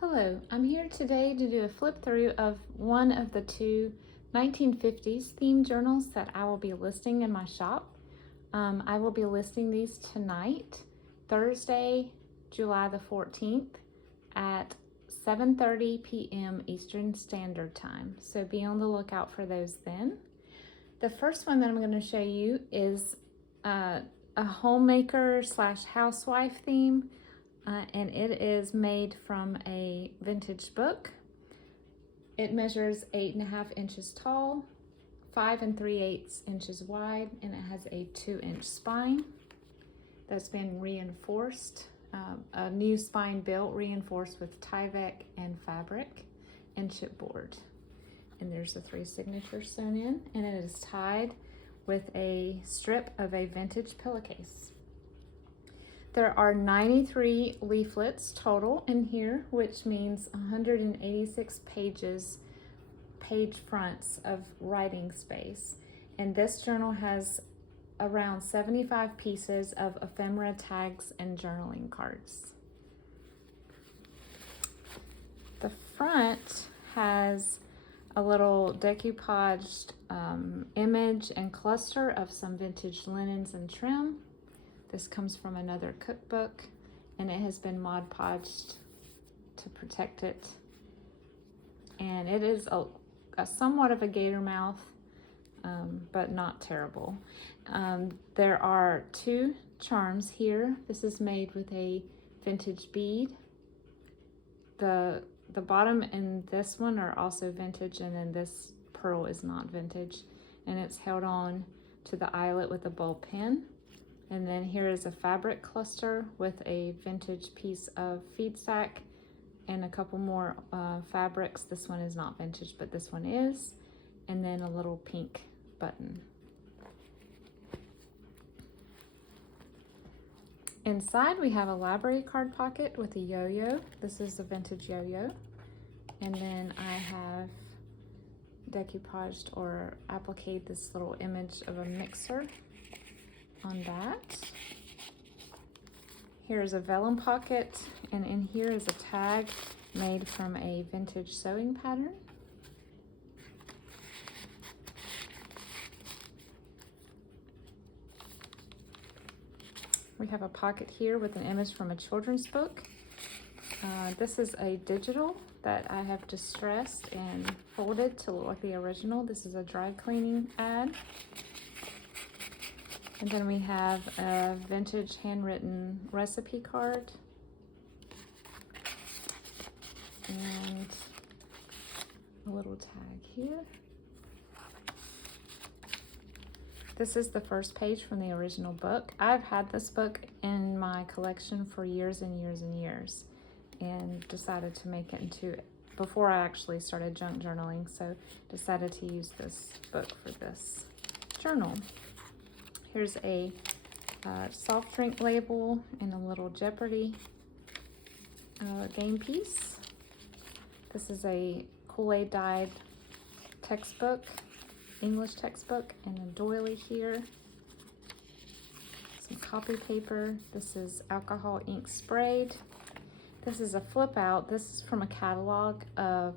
Hello, I'm here today to do a flip through of one of the two 1950s themed journals that I will be listing in my shop. I will be listing these tonight, Thursday, July the 14th at 7:30 p.m. Eastern Standard Time. So be on the lookout for those then. The first one that I'm going to show you is a homemaker slash housewife theme. And it is made from a vintage book. It measures 8.5 inches tall, 5 3/8 inches wide, and it has a 2-inch spine that's been reinforced. A new spine built, reinforced with Tyvek and fabric and chipboard. And there's the 3 signatures sewn in, and it is tied with a strip of a vintage pillowcase. There are 93 leaflets total in here, which means 186 page fronts of writing space. And this journal has around 75 pieces of ephemera tags and journaling cards. The front has a little decoupaged image and cluster of some vintage linens and trim. This comes from another cookbook, and it has been Mod Podged to protect it. And it is a somewhat of a gator mouth, but not terrible. There are 2 charms here. This is made with a vintage bead. The bottom and this one are also vintage, and then this pearl is not vintage. And it's held on to the eyelet with a ball pin. And then here is a fabric cluster with a vintage piece of feed sack and a couple more fabrics. This one is not vintage, but this one is. And then a little pink button. Inside we have a library card pocket with a yo-yo. This is a vintage yo-yo. And then I have decoupaged or appliqued this little image of a mixer on that. Here's a vellum pocket, and in here is a tag made from a vintage sewing pattern. We have a pocket here with an image from a children's book. This is a digital that I have distressed and folded to look like the original. This is a dry cleaning ad. And then we have a vintage handwritten recipe card. And a little tag here. This is the first page from the original book. I've had this book in my collection for years and years and years, and decided to make it into, before I actually started junk journaling, so decided to use this book for this journal. Here's a soft drink label and a little Jeopardy game piece. This is a Kool-Aid dyed textbook, English textbook, and a doily here. Some copy paper. This is alcohol ink sprayed. This is a flip out. This is from a catalog of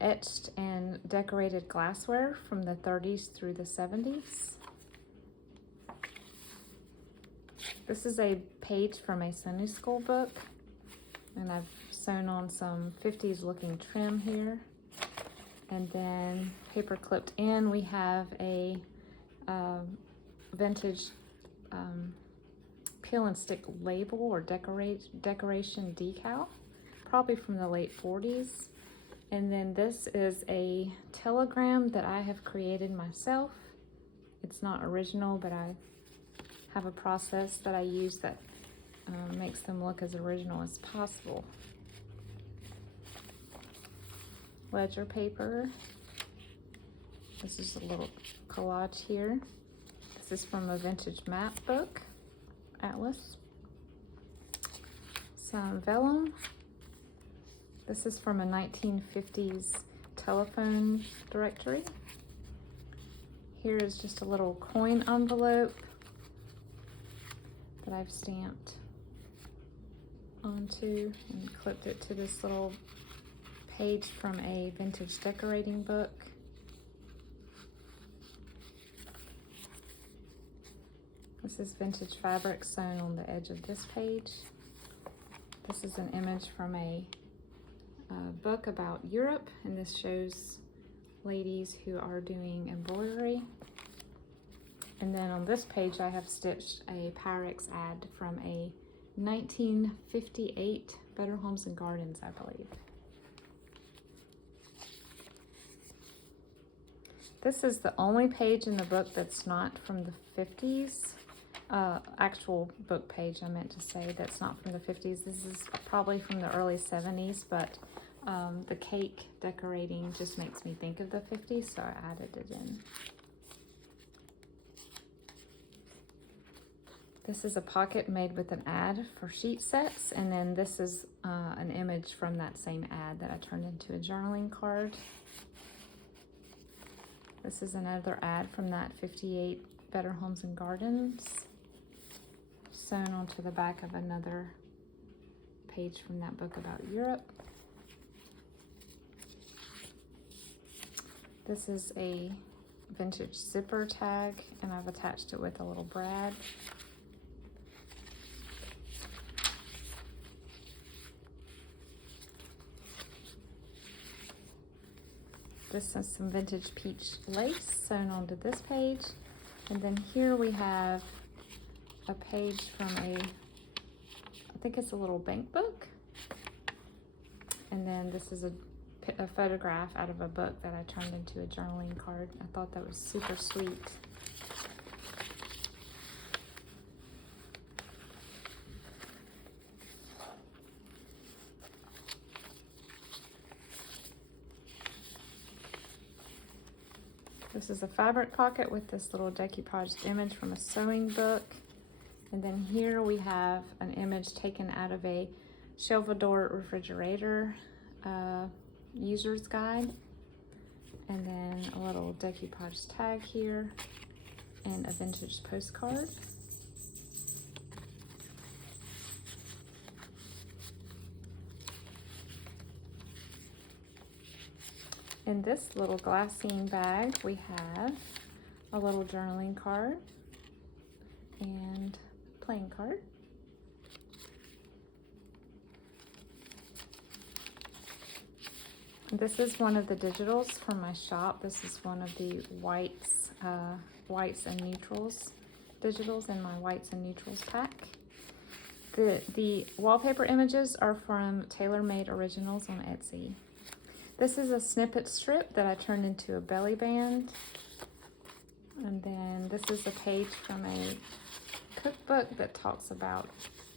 etched and decorated glassware from the 30s through the 70s. This is a page from a Sunday school book, and I've sewn on some 50s looking trim here. And then paper clipped in, we have a vintage peel and stick label or decoration decal, probably from the late 40s. And then this is a telegram that I have created myself. It's not original, but I have a process that I use that makes them look as original as possible. Ledger paper. This is a little collage here. This is from a vintage map book, Atlas. Some vellum. This is from a 1950s telephone directory. Here is just a little coin envelope that I've stamped. onto and clipped it to this little page from a vintage decorating book. This is vintage fabric sewn on the edge of this page. This is an image from a book about Europe, and this shows ladies who are doing embroidery. And then on this page I have stitched a Pyrex ad from a 1958 Better Homes and Gardens, I believe. This is the only page in the book that's not from the 50s. Actual book page, I meant to say, that's not from the 50s. This is probably from the early 70s, but the cake decorating just makes me think of the 50s, so I added it in. This is a pocket made with an ad for sheet sets, and then this is an image from that same ad that I turned into a journaling card. This is another ad from that 58 Better Homes and Gardens, sewn onto the back of another page from that book about Europe. This is a vintage zipper tag, and I've attached it with a little brad. This is some vintage peach lace sewn onto this page. And then here we have a page from I think it's a little bank book. And then this is a photograph out of a book that I turned into a journaling card. I thought that was super sweet. This is a fabric pocket with this little decoupaged image from a sewing book. And then here we have an image taken out of a Shelvador refrigerator user's guide. And then a little decoupaged tag here and a vintage postcard. In this little glassine bag, we have a little journaling card and playing card. This is one of the digitals from my shop. This is one of the whites and neutrals digitals in my whites and neutrals pack. The wallpaper images are from Tailor Made Originals on Etsy. This is a snippet strip that I turned into a belly band. And then this is a page from a cookbook that talks about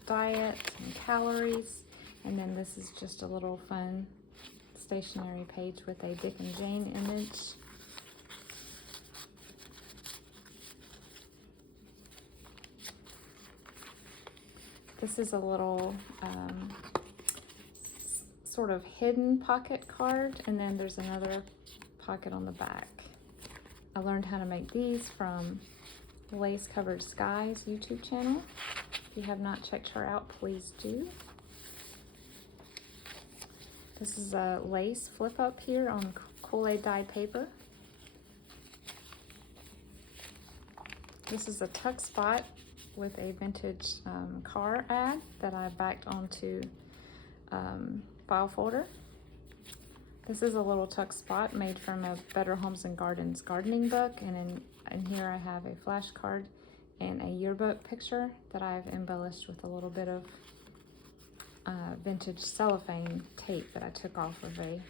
diet and calories. And then this is just a little fun stationery page with a Dick and Jane image. This is a little sort of hidden pocket card, and then there's another pocket on the back. I learned how to make these from Lace Covered Skies YouTube channel. If you have not checked her out, please do. This is a lace flip up here on Kool-Aid dyed paper. This is a tuck spot with a vintage car ad that I backed onto file folder. This is a little tuck spot made from a Better Homes and Gardens gardening book, and in here I have a flashcard and a yearbook picture that I've embellished with a little bit of vintage cellophane tape that I took off of a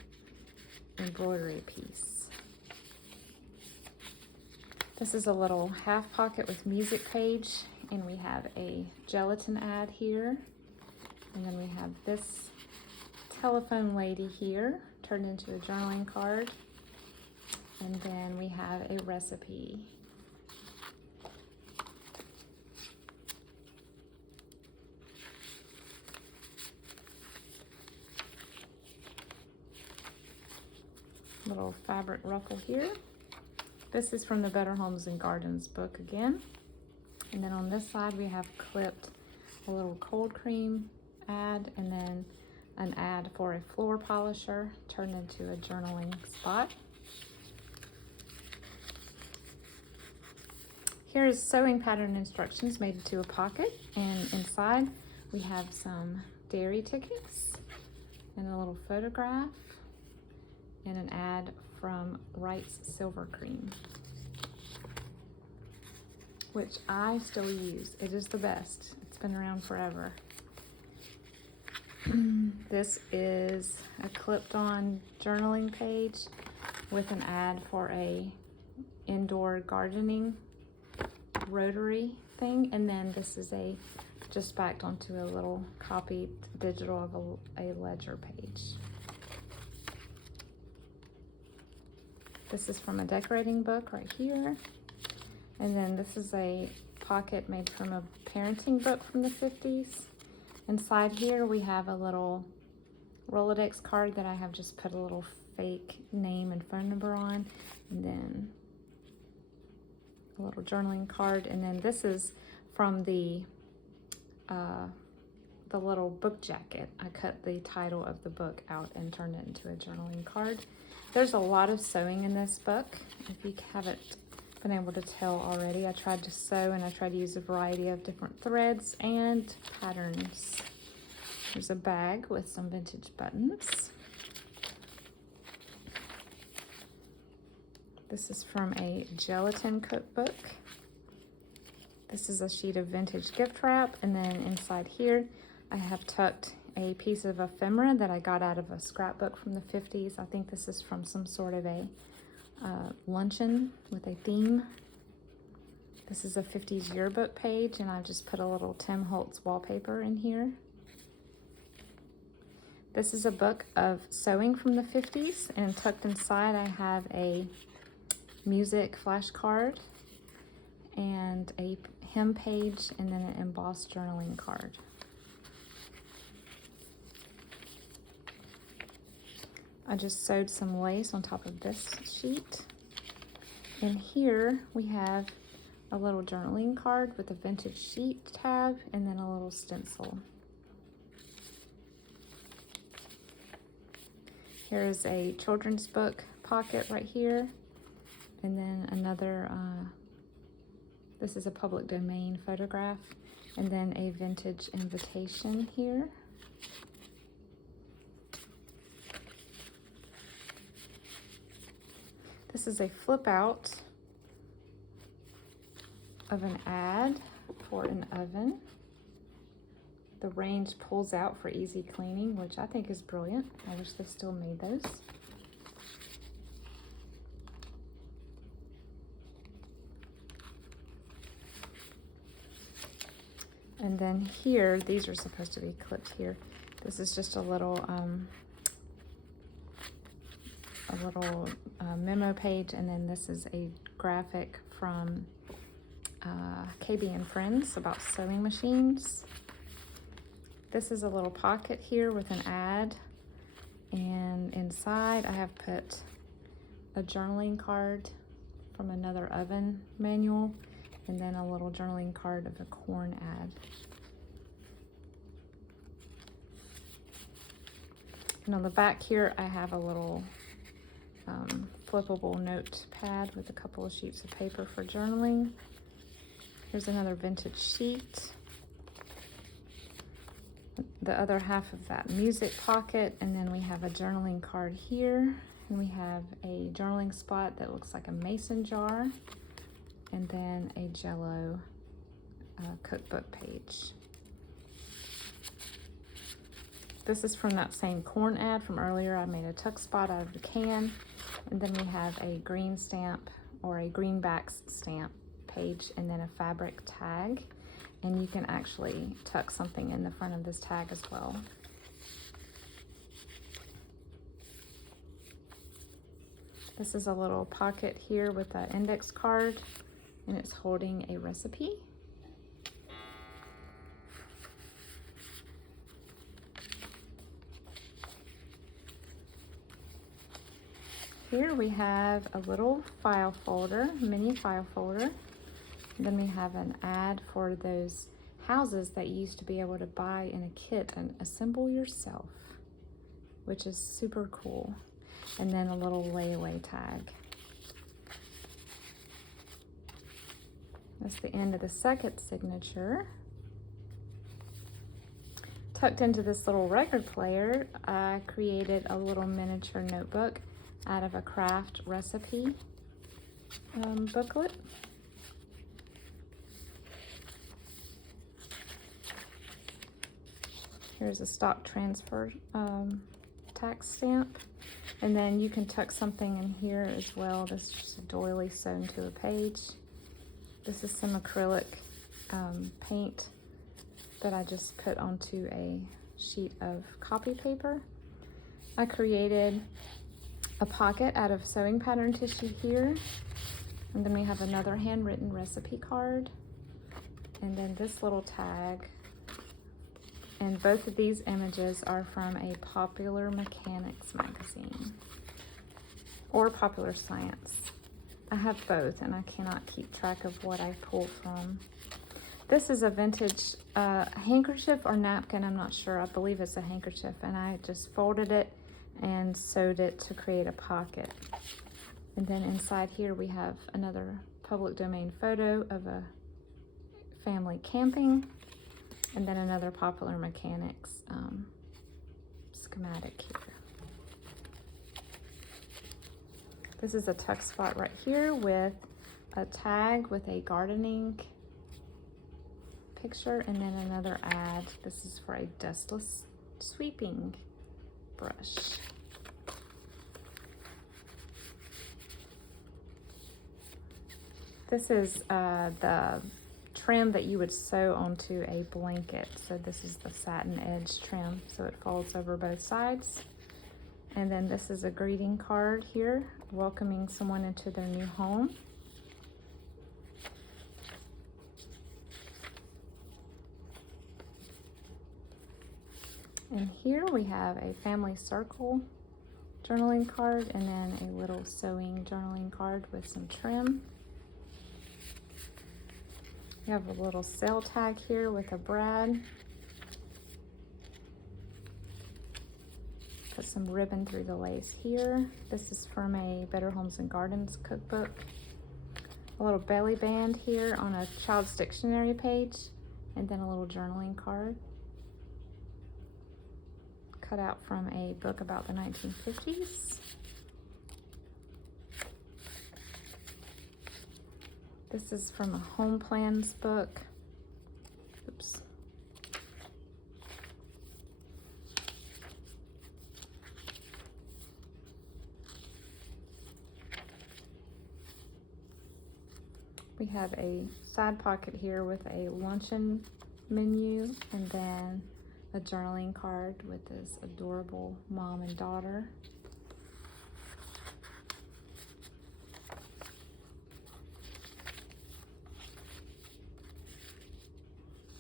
embroidery piece. This is a little half pocket with music page, and we have a gelatin ad here, and then we have this telephone lady here turned into a journaling card, and then we have a recipe. Little fabric ruffle here. This is from the Better Homes and Gardens book again. And then on this side we have clipped a little cold cream ad, and then an ad for a floor polisher turned into a journaling spot. Here's sewing pattern instructions made into a pocket, and inside we have some dairy tickets and a little photograph and an ad from Wright's Silver Cream, which I still use. It is the best. It's been around forever. This is a clipped-on journaling page with an ad for a indoor gardening rotary thing, and then this is a just backed onto a little copied digital of a ledger page. This is from a decorating book right here, and then this is a pocket made from a parenting book from the 50s. Inside here we have a little Rolodex card that I have just put a little fake name and phone number on, and then a little journaling card, and then this is from the little book jacket. I cut the title of the book out and turned it into a journaling card. There's a lot of sewing in this book. If you haven't been able to tell already, I tried to sew and I tried to use a variety of different threads and patterns. There's a bag with some vintage buttons. This is from a gelatin cookbook. This is a sheet of vintage gift wrap, and then inside here I have tucked a piece of ephemera that I got out of a scrapbook from the 50s. I think this is from some sort of a luncheon with a theme. This is a 50s yearbook page, and I've just put a little Tim Holtz wallpaper in here. This is a book of sewing from the 50s, and tucked inside I have a music flashcard and a hymn page, and then an embossed journaling card. I just sewed some lace on top of this sheet. And here we have a little journaling card with a vintage sheet tab and then a little stencil. Here's a children's book pocket right here. And then another, this is a public domain photograph, and then a vintage invitation here. This is a flip out of an ad for an oven. The range pulls out for easy cleaning, which I think is brilliant. I wish they still made those. And then here, these are supposed to be clipped here. This is just a little memo page, and then this is a graphic from KB and Friends about sewing machines. This is a little pocket here with an ad, and inside I have put a journaling card from another oven manual, and then a little journaling card of a corn ad. And on the back here, I have a little flippable notepad with a couple of sheets of paper for journaling. Here's another vintage sheet. The other half of that music pocket, and then we have a journaling card here, and we have a journaling spot that looks like a mason jar, and then a Jell-O cookbook page. This is from that same corn ad from earlier. I made a tuck spot out of the can, and then we have a green stamp or a greenback stamp page, and then a fabric tag, and you can actually tuck something in the front of this tag as well. This is a little pocket here with an index card, and it's holding a recipe. Here we have a little file folder, mini file folder. Then we have an ad for those houses that you used to be able to buy in a kit and assemble yourself, which is super cool. And then a little layaway tag. That's the end of the second signature. Tucked into this little record player, I created a little miniature notebook out of a craft recipe booklet. Here's a stock transfer tax stamp. And then you can tuck something in here as well. This is just a doily sewn to a page. This is some acrylic paint that I just put onto a sheet of copy paper. I created a pocket out of sewing pattern tissue here. And then we have another handwritten recipe card. And then this little tag. And both of these images are from a Popular Mechanics magazine or Popular Science. I have both and I cannot keep track of what I pulled from. This is a vintage handkerchief or napkin, I'm not sure. I believe it's a handkerchief, and I just folded it and sewed it to create a pocket. And then inside here we have another public domain photo of a family camping. And then another Popular Mechanics schematic here. This is a tuck spot right here with a tag with a gardening picture, and then another ad. This is for a dustless sweeping brush. This is the trim that you would sew onto a blanket. So this is the satin edge trim, so it folds over both sides. And then this is a greeting card here, welcoming someone into their new home. And here we have a family circle journaling card, and then a little sewing journaling card with some trim. We have a little sale tag here with a brad. Put some ribbon through the lace here. This is from a Better Homes and Gardens cookbook. A little belly band here on a child's dictionary page, and then a little journaling card. Cut out from a book about the 1950s. This is from a home plans book. Oops. We have a side pocket here with a luncheon menu, and then a journaling card with this adorable mom and daughter.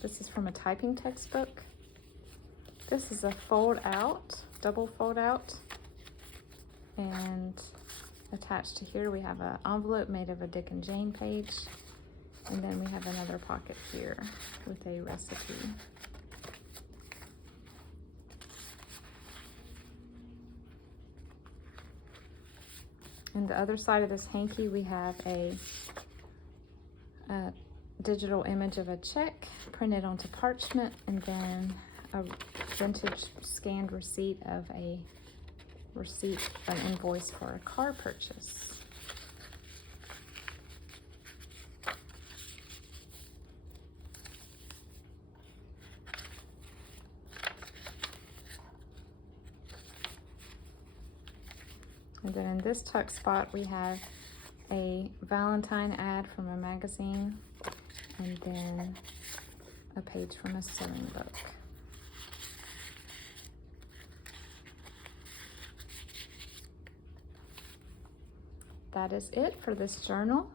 This is from a typing textbook. This is a fold out, double fold out. And attached to here we have an envelope made of a Dick and Jane page. And then we have another pocket here with a recipe. And the other side of this hanky, we have a digital image of a check printed onto parchment, and then a vintage scanned receipt of an invoice for a car purchase. And then in this tuck spot, we have a Valentine ad from a magazine, and then a page from a sewing book. That is it for this journal.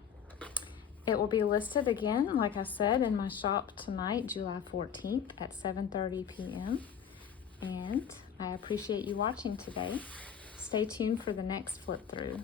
It will be listed again, like I said, in my shop tonight, July 14th at 7:30 p.m. And I appreciate you watching today. Stay tuned for the next flip through.